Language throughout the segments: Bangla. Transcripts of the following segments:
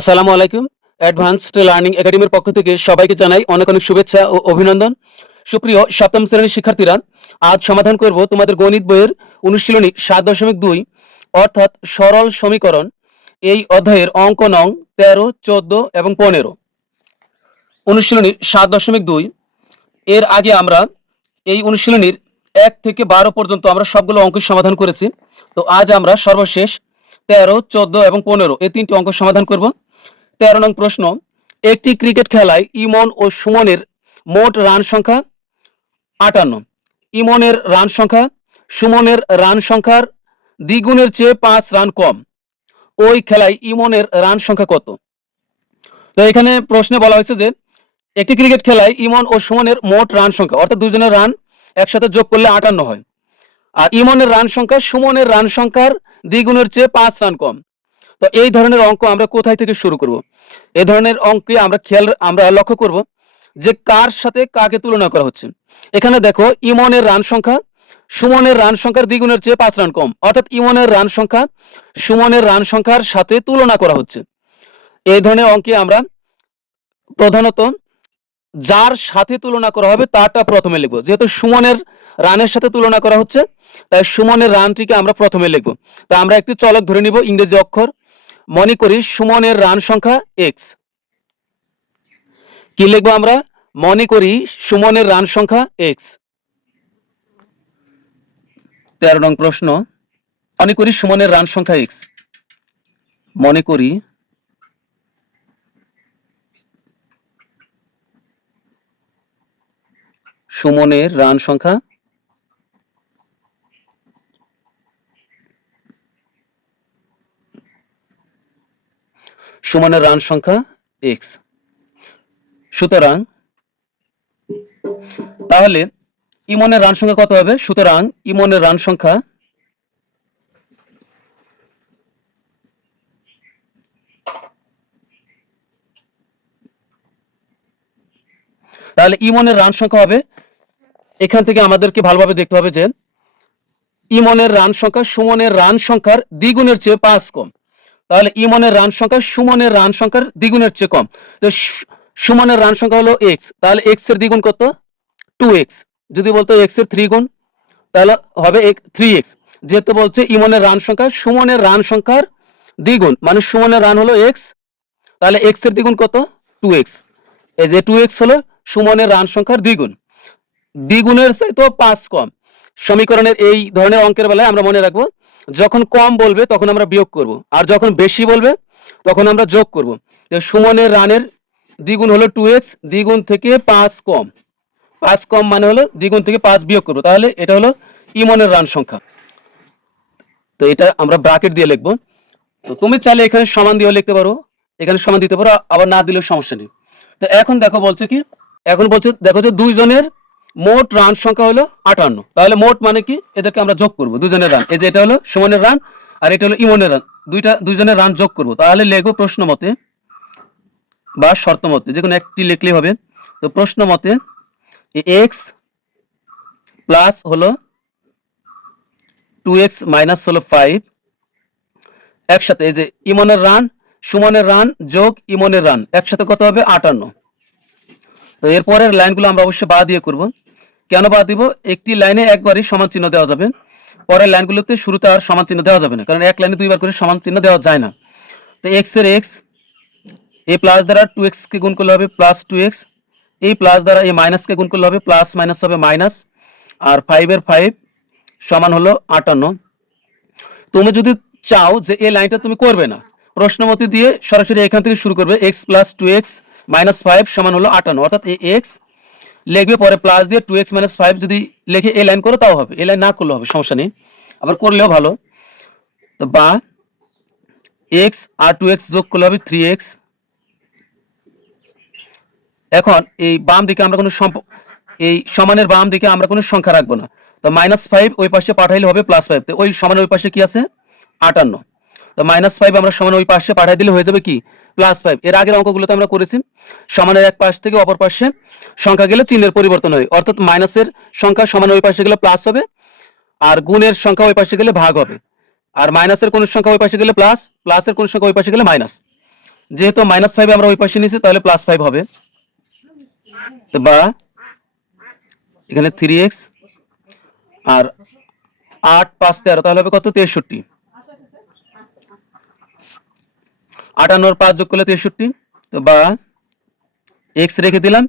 আসসালামু আলাইকুম। অ্যাডভান্সড লার্নিং একাডেমির পক্ষ থেকে সবাইকে জানাই অনেক অনেক শুভেচ্ছা ও অভিনন্দন। সুপ্রিয় সপ্তম শ্রেণীর শিক্ষার্থীরা, আজ সমাধান করব তোমাদের গণিত বইয়ের অনুশীলনী ৭.২ অর্থাৎ সরল সমীকরণ। এই অধ্যায়ের অঙ্ক নং ১৩, ১৪ এবং ১৫। অনুশীলনী ৭.২। এর আগে আমরা এই অনুশীলনীর ১ থেকে ১২ পর্যন্ত আমরা সবগুলো অঙ্ক সমাধান করেছি। তো আজ আমরা সর্বশেষ ১৩, ১৪ এবং ১৫ এই ৩টি অঙ্ক সমাধান করব। ১৩ নং প্রশ্ন, একটি ক্রিকেট খেলায় ইমন ও সুমনের মোট রান সংখ্যা ৫৮। ইমনের রান সংখ্যা সুমনের রান সংখ্যার দ্বিগুণের চেয়ে ৫ রান কম। ওই খেলায় ইমনের রান সংখ্যা কত? তো এখানে প্রশ্নে বলা হয়েছে যে একটি ক্রিকেট খেলায় ইমন ও সুমনের মোট রান সংখ্যা অর্থাৎ দুজনের রান একসাথে যোগ করলে ৫৮ হয়। আর ইমনের রান সংখ্যা সুমনের রান সংখ্যার দ্বিগুণের চেয়ে ৫ রান কম। তো এই ধরনের অঙ্ক আমরা কোথায় থেকে শুরু করব? এই ধরনের অঙ্কে আমরা লক্ষ্য করব যে কার সাথে কাকে তুলনা করা হচ্ছে। এখানে দেখো, ইমনের রান সংখ্যা সুমনের রান সংখ্যার দ্বিগুণের চেয়ে ৫ রান কম, অর্থাৎ ইমনের রান সংখ্যা সুমনের রান সংখ্যার সাথে তুলনা করা হচ্ছে। এই ধরনের অঙ্কে আমরা প্রধানত যার সাথে তুলনা করা হবে তারটা প্রথমে লিখব। যেহেতু সুমনের রানের সাথে তুলনা করা হচ্ছে, তাই সুমনের রানটিকে আমরা প্রথমে লিখব। তা আমরা একটি চলক ধরে নিব, ইংরেজি অক্ষর। মনে করি সুমনের রান সংখ্যা এক্স। কি লিখবো আমরা? মনে করি সুমনের রান সংখ্যা এক্স। ১৩ নং প্রশ্ন, মনে করি সুমনের রান সংখ্যা এক্স। মনে করি সুমনের রান সংখ্যা এক্স। সুতরাং তাহলে ইমনের রান সংখ্যা কত হবে? সুতরাং ইমনের রান সংখ্যা তাহলে ইমনের রান সংখ্যা হবে, এখান থেকে আমাদেরকে ভালোভাবে দেখতে হবে যে ইমনের রান সংখ্যা সুমনের রান সংখ্যার দ্বিগুণের চেয়ে ৫ কম। তাহলে ইমনের রান সংখ্যা সুমনের রান সংখ্যার দ্বিগুণের চেয়ে কম। তো সুমনের রান সংখ্যা হলো এক্স, তাহলে এক্স এর দ্বিগুণ কত? 2x। যদি বলতো এক্স এর 3 গুণ, তাহলে হবে 3x। যেহেতু বলছে ইমনের রান সংখ্যা সুমনের রান সংখ্যার দ্বিগুণ, মানে সুমনের রান হলো এক্স, তাহলে এক্স এর দ্বিগুণ কত? 2x। এই যে 2x হলো সুমনের রান সংখ্যার দ্বিগুণ, দ্বিগুণের চাইতে ৫ কম। সমীকরণের এই ধরনের অঙ্কের বেলায় আমরা মনে রাখবো, যখন কম বলবে তখন আমরা বিয়োগ করব, আর যখন বেশি বলবে তখন আমরা যোগ করব। সুমনের রানের দ্বিগুণ হলো 2x, দ্বিগুণ থেকে ৫ কম। ৫ কম মানে হলো দ্বিগুণ থেকে ৫ বিয়োগ করবো, তাহলে এটা হলো ইমনের রান সংখ্যা। তো এটা আমরা ব্র্যাকেট দিয়ে লিখবো। তো তুমি চাইলে এখানে সমান দিয়েও লিখতে পারো, এখানে সমান দিতে পারো, আবার না দিলেও সমস্যা নেই। তো এখন দেখো বলছে কি, এখন বলছে দেখো যে দুইজনের মোট রান সংখ্যা হলো ৫৮। তাহলে মোট মানে কি, এদেরকে আমরা যোগ করবো দুজনের রান। এই যে এটা হলো সুমনের রান আর এটা হলো ইমনের রান, দুইজনের রান যোগ করবো। তাহলে লেখো প্রশ্ন মতে বা শর্ত মতে, যে কোনো একটি লিখলেই হবে। তো প্রশ্ন মতে এক্স প্লাস হলো 2x মাইনাস হলো 5 একসাথে, এই যে ইমনের রান সুমনের রান যোগ ইমনের রান একসাথে কত হবে? ৫৮। তো এরপরের লাইনগুলো আমরা অবশ্যই বা দিয়ে করব। কেন বা দিব? একটি লাইনে একবারই সমান চিহ্ন দেওয়া যাবে, পরের লাইনগুলোতে শুরুতে আর সমান চিহ্ন দেওয়া যাবে না, কারণ এক লাইনে দুইবার করে সমান চিহ্ন দেওয়া যায় না। তো এক্স এর এক্স, এই প্লাস দ্বারা 2x কে গুণ করলে হবে প্লাস 2x, এই প্লাস দ্বারা এই মাইনাস কে গুণ করলে হবে প্লাস, মাইনাস হবে মাইনাস, আর 5 এর 5 সমান হলো ৫৮। তুমি যদি চাও যে এই লাইনটা তুমি করবে না, প্রশ্নমতি দিয়ে সরাসরি এখান থেকে শুরু করবে, x প্লাস 2x মাইনাস 5 সমান হলো 58, অর্থাৎ এই x লিখবে, পরে প্লাস দিয়ে 2x মাইনাস 5 যদি লিখে এই লাইন করো তাও হবে, এই লাইন না করলেও হবে, সমস্যা নেই, আবার করলেও ভালো। তো বা x আর 2x যোগ করলে হবে 3x। এখন এই বাম দিকে আমরা কোনো এই সমানের বাম দিকে আমরা কোনো সংখ্যা রাখবো না। তো -5 ওই পাশে পাঠাইলে হবে +5। তো ওই সমানের ওই পাশে কি আছে? 58। তো -5 আমরা সমান ওই পাশে পাঠাই দিলে হয়ে যাবে কি? +5। এর আগের অঙ্কগুলোতে আমরা করেছি সমানের এক পাশ থেকে অপর পাশে সংখ্যা গেলে চিহ্নের পরিবর্তন হয়, অর্থাৎ মাইনাসের সংখ্যা সমানের ওই পাশে গেলে প্লাস হবে, আর গুণের সংখ্যা ওই পাশে গেলে ভাগ হবে, আর মাইনাসের কোন সংখ্যা ওই পাশে গেলে প্লাস, প্লাসের কোন সংখ্যা ওই পাশে গেলে মাইনাস। যেহেতু -5 আমরা ওই পাশে নিয়েছি তাহলে +5 হবে, তো বা এখানে 3x আর 8 5 13 তাহলে হবে কত 63, 58 আর 5 যোগ করলে 63, তো বা x রেখে দিলাম,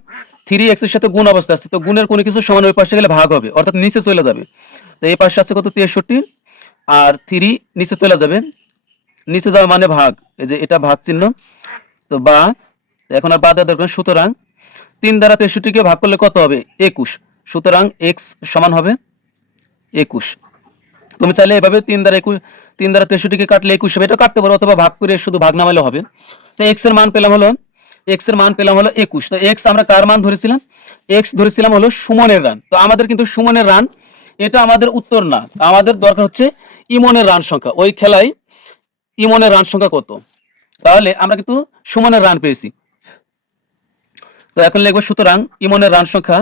3x এর সাথে গুণ অবস্থা আছে, তো গুণের কোনো কিছু সমান ওই পাশে গেলে ভাগ হবে, অর্থাৎ নিচে চলে যাবে, তো এই পাশে আছে কত 63 আর 3 নিচে চলে যাবে, নিচে যাওয়া মানে ভাগ, এই যে এটা ভাগ চিহ্ন, তো বা এখন আর বাদ দেওয়ার দরকার, সুতরাং 3 দ্বারা 63 কে ভাগ করলে কত হবে 21, সুতরাং x সমান হবে 21। তুমি চাইলে এভাবে 3 দ্বারা 63 কে কাটলে 21 হবে, এটা কাটতে পারো, অথবা ভাগ করে শুধু ভাগ নামাইলে হবে। তো x এর মান পেলাম হলো 21, তো x আমরা কার মান ধরেছিলাম, x ধরেছিলাম হলো সুমনের রান, তো আমাদের কিন্তু সুমনের রান এটা আমাদের উত্তর না, আমাদের দরকার হচ্ছে ইমনের রান সংখ্যা, ওই খেলায় ইমনের রান সংখ্যা কত, তাহলে আমরা কিন্তু সুমনের রান পেয়েছি। তো এখন লিখবো সুতরাং ইমনের রান সংখ্যা,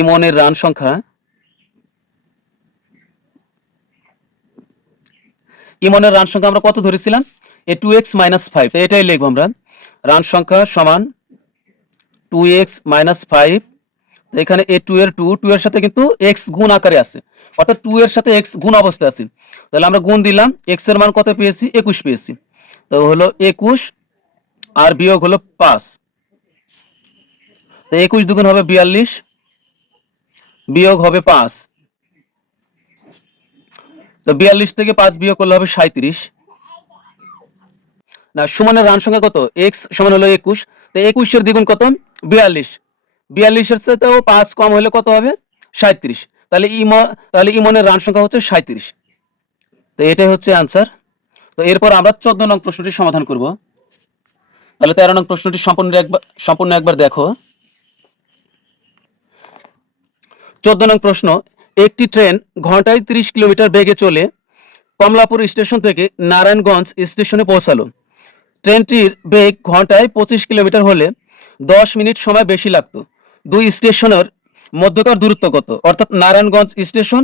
ইমনের রান সংখ্যা, ইমনের রান সংখ্যা আমরা কত ধরেছিলাম, এ 2x - 5, তো এটাই লিখবো আমরা, রান সংখ্যা সমান 2x - 5, তো এখানে এ 2 এর 2 এর সাথে কিন্তু x গুণ আকারে আছে, অর্থাৎ 2 এর সাথে x গুণ অবস্থায় আছে, তাহলে আমরা গুণ দিলাম, x এর মান কত পেয়েছি 21 পেয়েছি, তো হলো 21 আর বিয়োগ হলো 5, তো 21 দুগুণ হবে 42 বিয়োগ হবে 5, তো 42 থেকে 5 বিয়োগ করলে হবে 37, না সুমনের রান সংখ্যা কত, x সমান হলো 21, তো 21 এর দ্বিগুণ কত 42, 42 এর সাথেও 5 কম হলে কত হবে 37, তাহলে ইমনের রান সংখ্যা হচ্ছে 37, তো এটাই হচ্ছে আনসার। তো এরপর আমরা 14 নং প্রশ্নটি সমাধান করব, তাহলে 13 নং প্রশ্নটি সম্পূর্ণ একবার দেখো। 14 নং প্রশ্ন, একটি ট্রেন ঘন্টায় 30 কিলোমিটার বেগে চলে কমলাপুর স্টেশন থেকে নারায়ণগঞ্জ স্টেশনে পৌঁছালো, ট্রেনটির বেগ ঘন্টায় 25 কিলোমিটার হলে 10 মিনিট সময় বেশি লাগতো, দুই স্টেশনের মধ্যকার দূরত্ব কত, অর্থাৎ নারায়ণগঞ্জ স্টেশন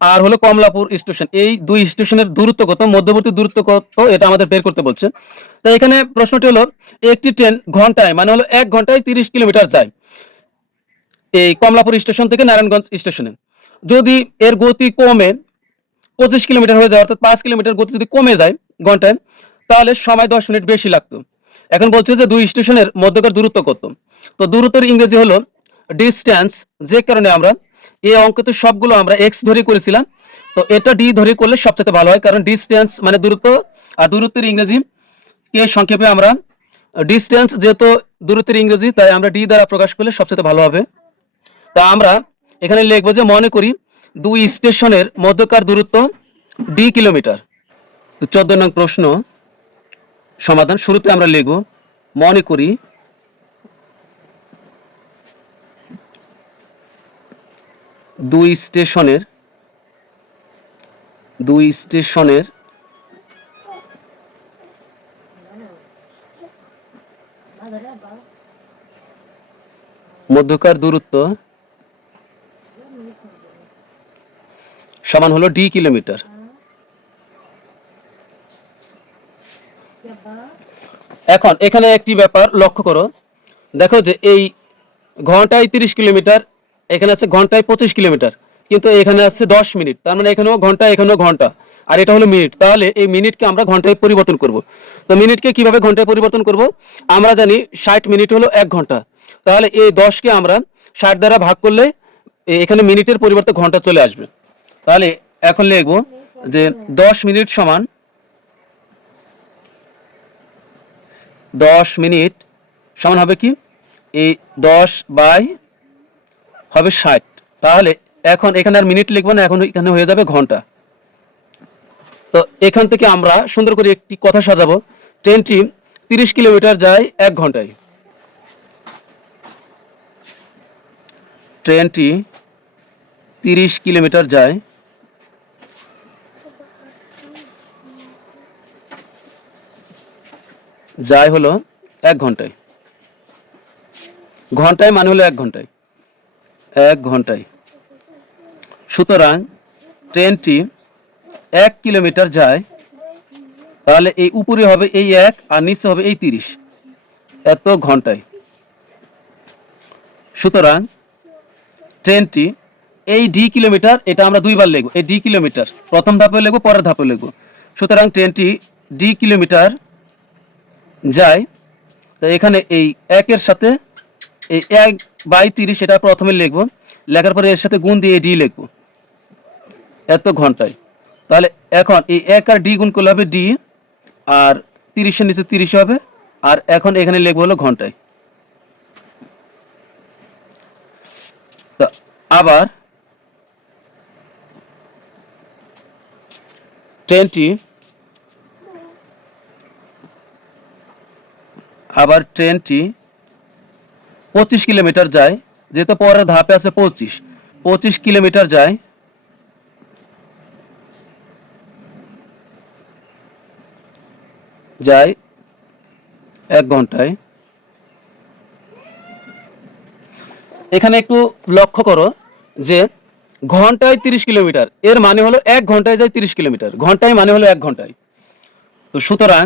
আর হলো কমলাপুর স্টেশন, এই দুই স্টেশনের দূরত্ব কত, মধ্যবর্তী দূরত্ব কত, এটা আমাদের বের করতে বলছে। তো এখানে প্রশ্নটি হলো একটি ট্রেন ঘন্টায় মানে হলো 1 ঘন্টায় 30 কিলোমিটার যায় এই কমলাপুর স্টেশন থেকে নারায়ণগঞ্জ স্টেশনে, যদি এর গতি কমে 25 কিলোমিটার হয়ে যায়, অর্থাৎ 5 কিলোমিটার গতি যদি কমে যায় ঘন্টায়, তাহলে সময় 10 মিনিট বেশি লাগতো। এখন বলছে যে দুই স্টেশনের মধ্যকার দূরত্ব কত, তো দূরত্বের ইংরেজি হলো ডিস্টেন্স, যে কারণে আমরা এই অঙ্কতে সবগুলো আমরা এক্স ধরে করেছিলাম, তো এটা ডি ধরে করলে সবচেয়ে ভালো হয়, কারণ ডিস্টেন্স মানে দূরত্ব, আর দূরত্বের ইংরেজি কে সংক্ষেপে আমরা ডিস্টেন্স, যেহেতু দূরত্বের ইংরেজি তাই আমরা ডি দ্বারা প্রকাশ করলে সবচেয়ে ভালো হবে। তা আমরা এখানে লিখবো যে মনে করি দুই স্টেশনের মধ্যকার দূরত্ব ডি কিলোমিটার। তো 14 নং প্রশ্ন সমাধান, শুরুতে আমরা লিখব মনে করি দুই স্টেশনের মধ্যকার দূরত্ব সমান হলো ডি কিলোমিটার। এখন এখানে একটি ব্যাপার লক্ষ্য করো, দেখো যে এই ঘন্টায় 30 কিলোমিটার, এখানে আছে ঘন্টায় 25 কিলোমিটার, কিন্তু এখানে আছে 10 মিনিট, তার মানে এখানেও ঘন্টা এখানেও ঘন্টা, আর এটা হলো মিনিট, তাহলে এই মিনিটকে আমরা ঘন্টায় পরিবর্তন করব। তো মিনিটকে কিভাবে ঘন্টায় পরিবর্তন করব, আমরা জানি 60 মিনিট হলো 1 ঘন্টা, তাহলে এই 10কে আমরা 60 দ্বারা ভাগ করলে এখানে মিনিটের পরিবর্তে ঘন্টা চলে আসবে। তাহলে এখন লিখব যে 10 মিনিট সমান 10 মিনিট সমান হবে কি, এই 10 বাই হবে 60, তাহলে এখন এখানে আর মিনিট লিখবো না, এখন এখানে হয়ে যাবে ঘন্টা। তো এখান থেকে আমরা সুন্দর করে একটি কথা সাজাবো, ট্রেনটি 30 কিলোমিটার যায় 1 ঘন্টায়, ট্রেনটি 30 কিলোমিটার যায় হলো 1 ঘন্টায়, ঘন্টায় মানে হলো 1 ঘন্টায়, 1 ঘন্টায়, সুতরাং ট্রেনটি 1 কিলোমিটার যায়, তাহলে এই উপরে হবে এই 1 আর নিচে হবে এই 30 এত ঘন্টায়। সুতরাং ট্রেনটি এই ডি কিলোমিটার, এটা আমরা দুইবার লিখব, এই ডি কিলোমিটার প্রথম ধাপে লিখব, পরের ধাপে লিখব। সুতরাং ট্রেনটি ডি কিলোমিটার যায়, তো এখানে এই 1 এর সাথে এই 1/30 এটা প্রথমে লিখব, লেখার পরে এর সাথে গুণ দিয়ে ডি লিখব এত ঘন্টায়। তাহলে এখন এই 1 আর ডি গুণ করলে হবে ডি, আর 30 এর নিচে 30 হবে, আর এখন এখানে লিখব হলো ঘন্টায়। তো আবার ট্রেনটি 25 কিলোমিটার যায়, যেহেতু পরের ধাপে আছে 25 কিলোমিটার যায়, যায় 1 ঘন্টায়। এখানে একটু লক্ষ্য করো যে ঘন্টায় 30 কিলোমিটার, এর মানে হলো 1 ঘন্টায় যায় 30 কিলোমিটার, ঘন্টায় মানে হলো 1 ঘন্টায়। তো সুতরাং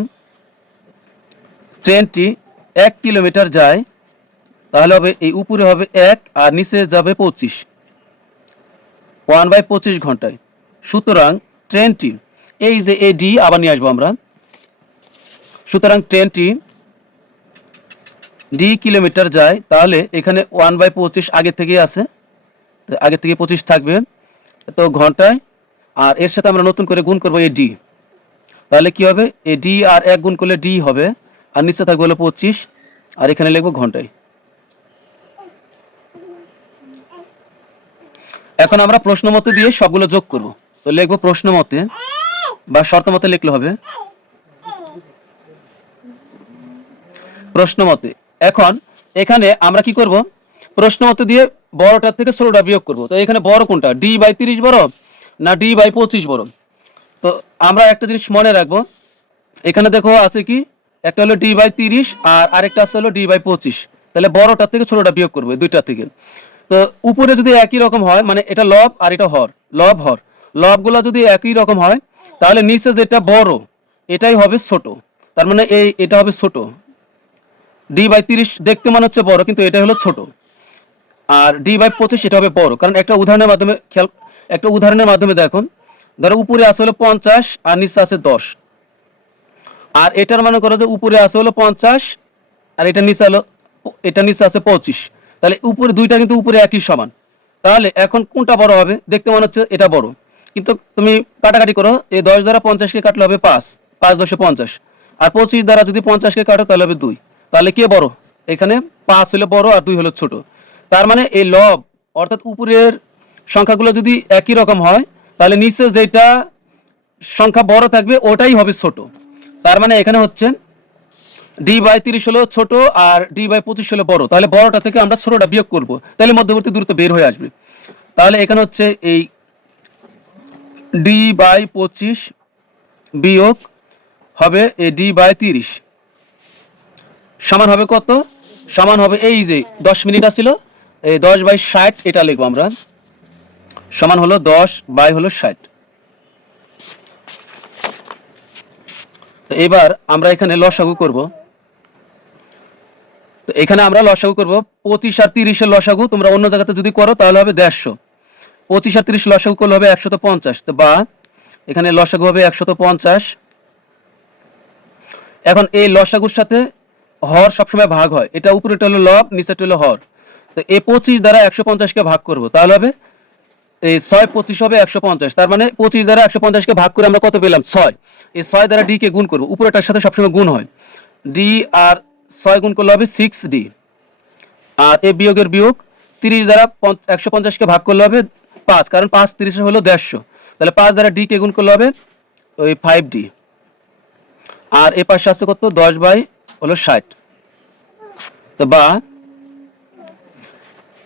ট্রেনটি 1 কিলোমিটার যায়, তাহলে হবে এই উপরে হবে 1 আর নিচে যাবে 25, 1/25 ঘন্টায়। সুতরাং ট্রেনটি এই যে এই ডি আবার নিয়ে আসবো আমরা, সুতরাং ট্রেনটি ডি কিলোমিটার যায়, তাহলে এখানে 1/25 আগে থেকেই আছে, আগে থেকে 25 থাকবে তো ঘন্টায়, আর এর সাথে আমরা নতুন করে গুণ করবো এই ডি, তাহলে কি হবে এই ডি আর 1 গুণ করলে ডি হবে, আর নিচে থাকবে হলো 25, আর এখানে লিখবো ঘন্টায়। এখন আমরা প্রশ্ন মতে দিয়ে সবগুলো যোগ করব, তো লিখবো প্রশ্ন মতে বা শর্ত মতে লিখলে হবে প্রশ্ন মতে। এখন এখানে আমরা কি করব, প্রশ্ন মতে দিয়ে বড়টার থেকে ছোটটা বিয়োগ করব। তো এখানে বড় কোনটা, d/30 বড় না d/25 বড়? তো আমরা একটা জিনিস মনে রাখবো, এখানে দেখো আছে কি, একটা হলো d/30 আর আরেকটা আছে হলো d/25, তাহলে বড়টার থেকে ছোটটা বিয়োগ করবো দুইটা থেকে। তো উপরে যদি একই রকম হয়, মানে এটা লব আর এটা হর, লব হর, লবগুলো যদি একই রকম হয়, তাহলে নিচে যেটা বড় এটাই হবে ছোট, তার মানে এটা হবে ছোট। d/30 দেখতে মনে হচ্ছে বড়, কিন্তু এটা হলো ছোট। আর d/25 এটা হবে বড়, কারণ একটা উদাহরণের মাধ্যমে একটা উদাহরণের মাধ্যমে দেখুন, ধরো উপরে আছে হলো 50 আর নিচে আছে 10, আর এটার মনে করো যে উপরে আছে হলো 50 আর এটা নিচে আছে 25, তাহলে উপরে দুইটা কিন্তু উপরে একই সমান, তাহলে এখন কোনটা বড় হবে? দেখতে মনে হচ্ছে এটা বড়, কিন্তু তুমি কাটাকাটি করো, এই 10 দ্বারা 50কে কাটলে হবে 5, 5 10 50, আর 25 দ্বারা যদি 50কে কাটো তাহলে হবে 2, তাহলে কে বড়? এখানে 5 হলো বড় আর 2 হলো ছোট। তার মানে এই লব অর্থাৎ উপরের সংখ্যাগুলো যদি একই রকম হয়, তাহলে নিচে যেটা সংখ্যা বড় থাকবে ওটাই হবে ছোট। তার মানে এখানে হচ্ছে d/30 হলো ছোট আর d/25 হলো বড়, তাহলে বড়টা থেকে আমরা ছোটটা বিয়োগ করব, তাহলে মধ্যবর্তী দূরত্ব বের হয়ে আসবে। তাহলে এখানে হচ্ছে এই d/25 বিয়োগ হবে এই d/30 সমান হবে কত? সমান হবে এই যে 10 মিনিট আছিল, এই 10/60 এটা লিখবো আমরা, সমান হলো 10/60। তো এবার আমরা এখানে লসাগু করব, তো এখানে আমরা লসাগু করব 25 আর 30 এর লসাগু, তোমরা অন্য জায়গাতে যদি করো তাহলে হবে 150, 25 আর 30 লসাগু করলে হবে 150, তো বা এখানে লসাগু হবে 150। এখন এই লসাগুর সাথে হর সবসময় ভাগ হয়, এটা উপরেটা হলো লব নিচেটা হলো হর, তো এই 25 দ্বারা 150কে ভাগ করব, তাহলে হবে এই 6 25 হবে 150, তার মানে 25 দ্বারা 150কে ভাগ করে আমরা কত পেলাম? 6। এই 6 দ্বারা ডি কে গুণ করব, উপরেটার সাথে সবসময় গুণ হয়, ডি আর 6 গুণ করলে হবে 6d, আর এই বিয়োগের বিয়োগ 30 দ্বারা 150কে ভাগ করলে হবে 5, কারণ 5 30 হলো 150, তাহলে 5 দ্বারা ডি কে গুণ করলে হবে ওই 5d, আর এই পাশে আছে কত? 10/60। তো বা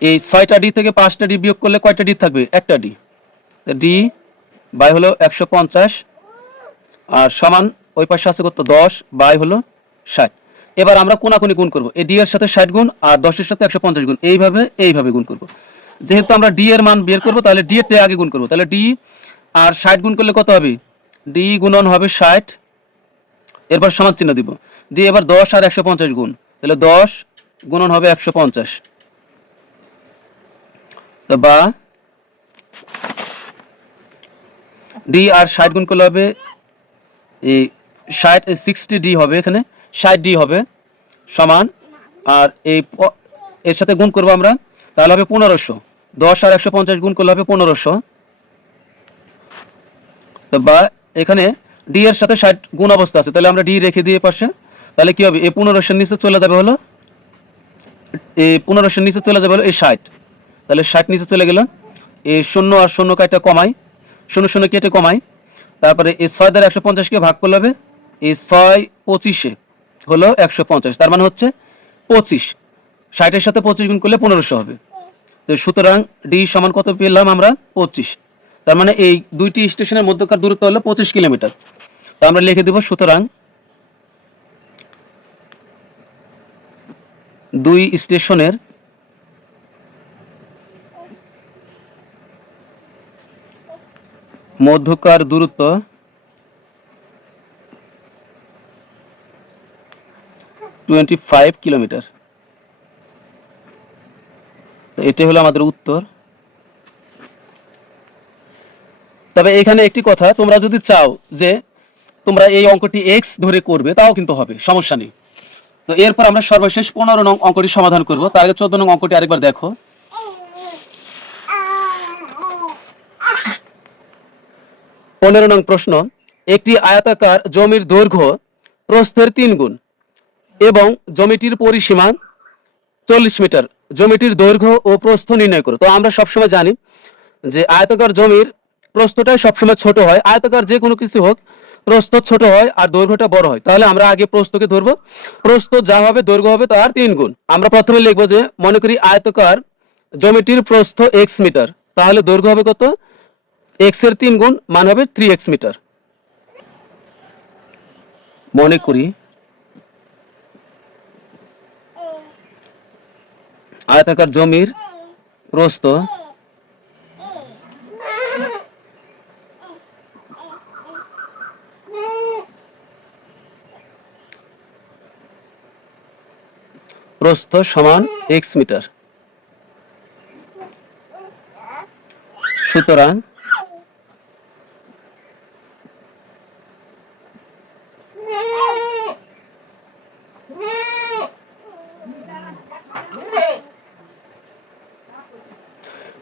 এই 6টা ডি থেকে 5টা ডি বিয়োগ করলে কয়টা ডি থাকবে? একটা ডি, ডি বাই হলো 150, আর সমান ওই পাশে আছে কত? 10/60। এবার আমরা কোনাকুনি গুণ করব, এই ডি এর সাথে 60 গুণ আর 10 এর সাথে 150 গুণ, এইভাবে গুণ করব। যেহেতু আমরা ডি এর মান বের করব, তাহলে ডি এর তে আগে গুণ করব, তাহলে ডি আর 60 গুণ করলে কত হবে? ডি গুণন হবে 60, এরপর সমান চিহ্ন দিব, দিয়ে এবার 10 আর 150 গুণ, তাহলে 10 গুণন হবে 150, তো বা ডি আর 60 গুণ করলে হবে এই 60 ডি হবে, এখানে 60 ডি হবে সমান, আর এর সাথে গুণ করবো আমরা, তাহলে হবে 1500, 10 আর 150 গুণ করলে হবে 1500, তো বা এখানে ডি এর সাথে 60 গুণ অবস্থা আছে, তাহলে আমরা ডি রেখে দিয়ে পাশে, তাহলে কি হবে এই 1500 নিচে চলে যাবে হলো এই 1500 নিচে চলে যাবে হলো এই 60, তাহলে 60 নিচে চলে গেল, এই 0 আর 0 কাটা কমাই, 0 0 কেটে কমাই, তারপরে এই 6 দ্বারা 150 কে ভাগ করলে হবে এই 6 25 হলো 150, তার মানে হচ্ছে 25, 60 এর সাথে 25 গুণ করলে 1500 হবে, তো সুতরাং ডি সমান কত পেলাম আমরা 25, তার মানে এই দুইটি স্টেশনের মধ্যকার দূরত্ব হলো 25 কিলোমিটার, তো আমরা লিখে দেব সুতরাং দুই স্টেশনের মধ্যকার দূরত্ব 25 কিলোমিটার, তো এটাই হলো আমাদের উত্তর। তবে এখানে একটি কথা, তোমরা যদি চাও যে তোমরা এই অঙ্কটি এক্স ধরে করবে তাও কিন্তু হবে, সমস্যা নেই। তো এরপর আমরা সর্বশেষ 15 নং অঙ্কটি সমাধান করব, তার আগে 14 নং অঙ্কটি আরেকবার দেখো। 15 নং প্রশ্ন, একটি আয়তাকার জমির দৈর্ঘ্য প্রস্থের 3 গুণ এবং জমিটির পরিসীমা 40 মিটার, জমিটির দৈর্ঘ্য ও প্রস্থ নির্ণয় করো। তো আমরা সবসময় জানি যে আয়তাকার জমির প্রস্থটাই সবসময় ছোট হয়, আয়তাকার যে কোনো কিছু হোক প্রস্থ ছোট হয় আর দৈর্ঘ্যটা বড় হয়, তাহলে আমরা আগে প্রস্থকে ধরবো, প্রস্থ যা হবে দৈর্ঘ্য হবে তার 3 গুণ। আমরা প্রথমে লিখবো যে মনে করি আয়তাকার জমিটির প্রস্থ x মিটার, তাহলে দৈর্ঘ্য হবে কত, x এর 3 গুণ, মান হবে 3x মিটার। মনে করি আয়তাকার জমির প্রস্থ সমান x মিটার, সুতরাং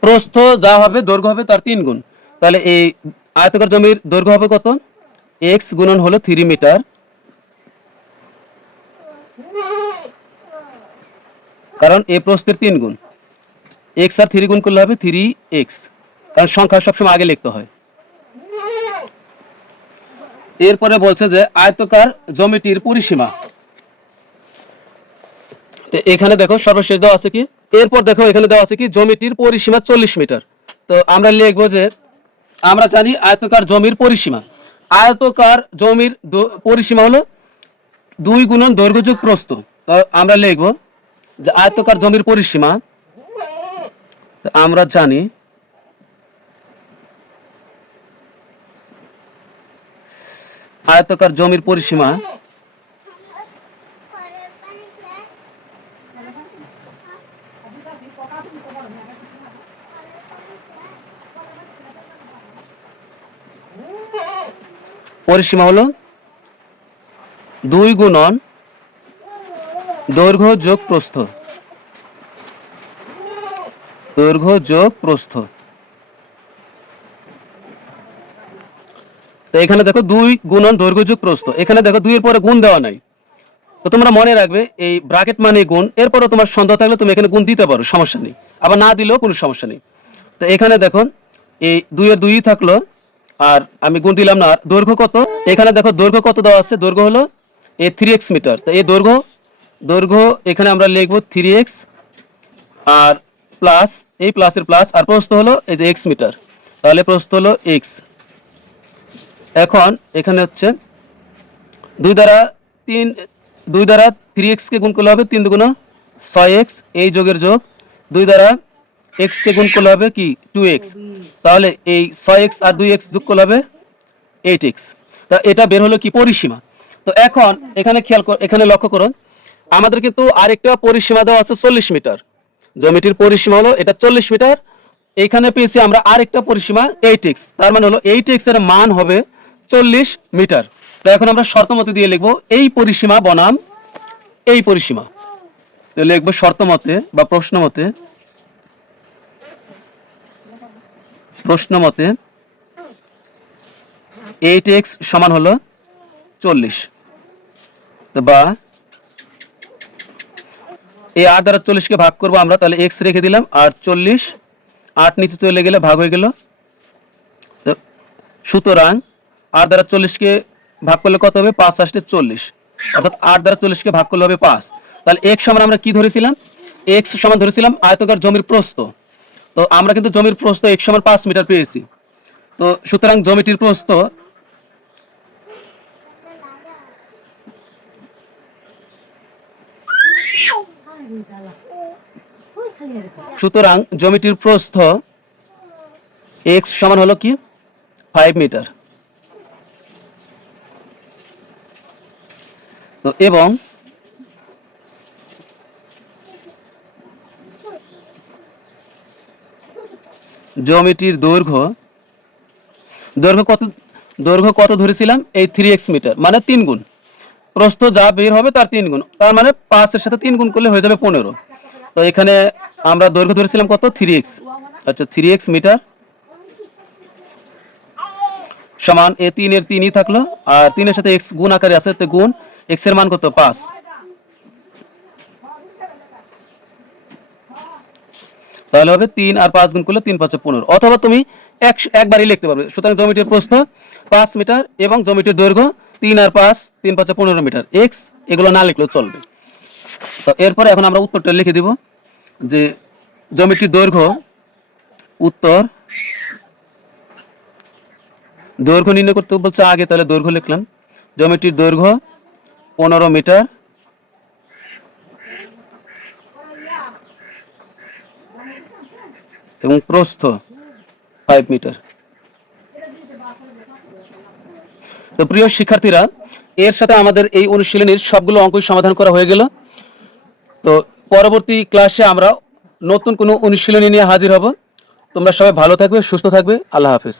প্রস্থ যা হবে দৈর্ঘ্য হবে তার 3 গুণ, তাহলে এই আয়তাকার জমির দৈর্ঘ্য হবে কত, x গুণন হলো 3 মিটার, কারণ এই প্রস্থের 3 গুণ, x আর 3 গুণ করলে হবে 3x, কারণ সংখ্যা সবসময় আগে লিখতে হয়। এরপরে বলছে যে আয়তাকার জমিটির পরিসীমা, তো এখানে দেখো সর্বশেষ দেওয়া আছে কি, এরপর দেখো এখানে দেওয়া আছে কি জমিটির পরিসীমা 40 মিটার, তো আমরা লিখবো যে আমরা জানি আয়তাকার জমির পরিসীমা, আয়তাকার জমির পরিসীমা হলো 2 গুণন দৈর্ঘ্য যোগ প্রস্থ, তো আমরা লিখবো যে আয়তাকার জমির পরিসীমা, আমরা জানি আয়তাকার জমির পরিসীমা হলো 2 গুণন দৈর্ঘ্য যোগ প্রস্থ, দৈর্ঘ্য যোগ প্রস্থ, তো এখানে দেখো 2 গুণন দৈর্ঘ্য যোগ প্রস্থ, এখানে দেখো 2 এর পরে গুণ দেওয়া নাই, তো তোমরা মনে রাখবে এই ব্র্যাকেট মানে গুণ, এরপরও তোমার সন্দেহ থাকলে তুমি এখানে গুণ দিতে পারো, সমস্যা নেই, আবার না দিলেও কোনো সমস্যা নেই। তো এখানে দেখো এই 2 এর 2ই থাকলো, আর আমি গুণ দিলাম না, আর দৈর্ঘ্য কত, এখানে দেখো দৈর্ঘ্য কত দেওয়া আছে, দৈর্ঘ্য হলো এই 3x মিটার, তো এই দৈর্ঘ্য এখানে আমরা লিখবো 3x, আর প্লাস এই প্লাসের প্লাস, আর প্রস্থ হলো এই যে x মিটার, তাহলে প্রস্থ হলো x। এখন এখানে হচ্ছে 2 দ্বারা 3x কে গুণ করলে হবে 3 দুগুণ 6x, এই যোগের যোগ, 2 দ্বারা x কে গুণ করলে হবে কি 2x, তাহলে এই 6x আর 2x যোগ করলে হবে 8x। তা এটা বের হলো কি পরিসীমা। তো এখন এখানে এখানে লক্ষ্য করুন, আমাদের কিন্তু আরেকটা পরিসীমা দেওয়া আছে 40 মিটার। জ্যামিতির পরিসীমা হলো এটা 40 মিটার। এখানে পেয়েছি আমরা আরেকটা পরিসীমা 8x, তার মানে হলো 8x এর মান হবে 40 মিটার। তো এখন আমরা শর্তমতে দিয়ে লিখবো এই পরিসীমা বনাম এই পরিসীমা। তো লিখবো শর্তমতে বা প্রশ্নমতে 8x সমান হলো 40। তো বা এই 8 দ্বারা 40কে ভাগ করবো আমরা, তাহলে x রেখে দিলাম আর 40, 8 নিচে চলে গেলে ভাগ হয়ে গেল। তো সুতরাং 8 দ্বারা 40কে ভাগ করলে কত হবে? 5 আসলে 40, অর্থাৎ 8 দ্বারা 40কে ভাগ করলে হবে 5। তাহলে x সমান আমরা কি ধরেছিলাম? x সমান ধরেছিলাম আয়তাকার জমির প্রস্থ। তো আমরা কিন্তু জমির প্রস্থ x সমান 5 মিটার পেয়েছি। তো সুতরাং জমিটির প্রস্থ x সমান হলো কি 5 মিটার। তো এবং জ্যামিতির দৈর্ঘ্য কত ধরেছিলাম? এই 3x মিটার, মানে 3 গুণ। প্রস্থ যা বের হবে তার 3 গুণ, তার মানে 5 এর সাথে 3 গুণ করলে হয়ে যাবে 15। তো এখানে আমরা দৈর্ঘ্য ধরেছিলাম কত? 3x। আচ্ছা, 3x মিটার সমান এ 3 এর 3ই থাকলো, আর 3 এর সাথে x গুণ আকারে আছে, তো গুণ x এর মান কত? 5। তাহলে হবে 3 আর 5 গুণ করলে 3 5 15, অথবা তুমি একবারই লিখতে পারবে। সুতরাং জ্যামিতির প্রস্থ 5 মিটার এবং জ্যামিতির দৈর্ঘ্য 3 আর 5 3 5 15 মিটার। x এগুলো না লিখলেও চলবে। তো এরপরে এখন আমরা উত্তরটা লিখে দিব যে জ্যামিতির দৈর্ঘ্য নির্ণয় করতে বলছে আগে, তাহলে দৈর্ঘ্য লিখলাম। জ্যামিতির দৈর্ঘ্য 15 মিটার এবং প্রস্থ 5 মিটার। তো প্রিয় শিক্ষার্থীরা, এর সাথে আমাদের এই অনুশীলনীর সবগুলো অঙ্কই সমাধান করা হয়ে গেল। তো পরবর্তী ক্লাসে আমরা নতুন কোনো অনুশীলনী নিয়ে হাজির হব। তোমরা সবাই ভালো থাকবে, সুস্থ থাকবে। আল্লাহ হাফেজ।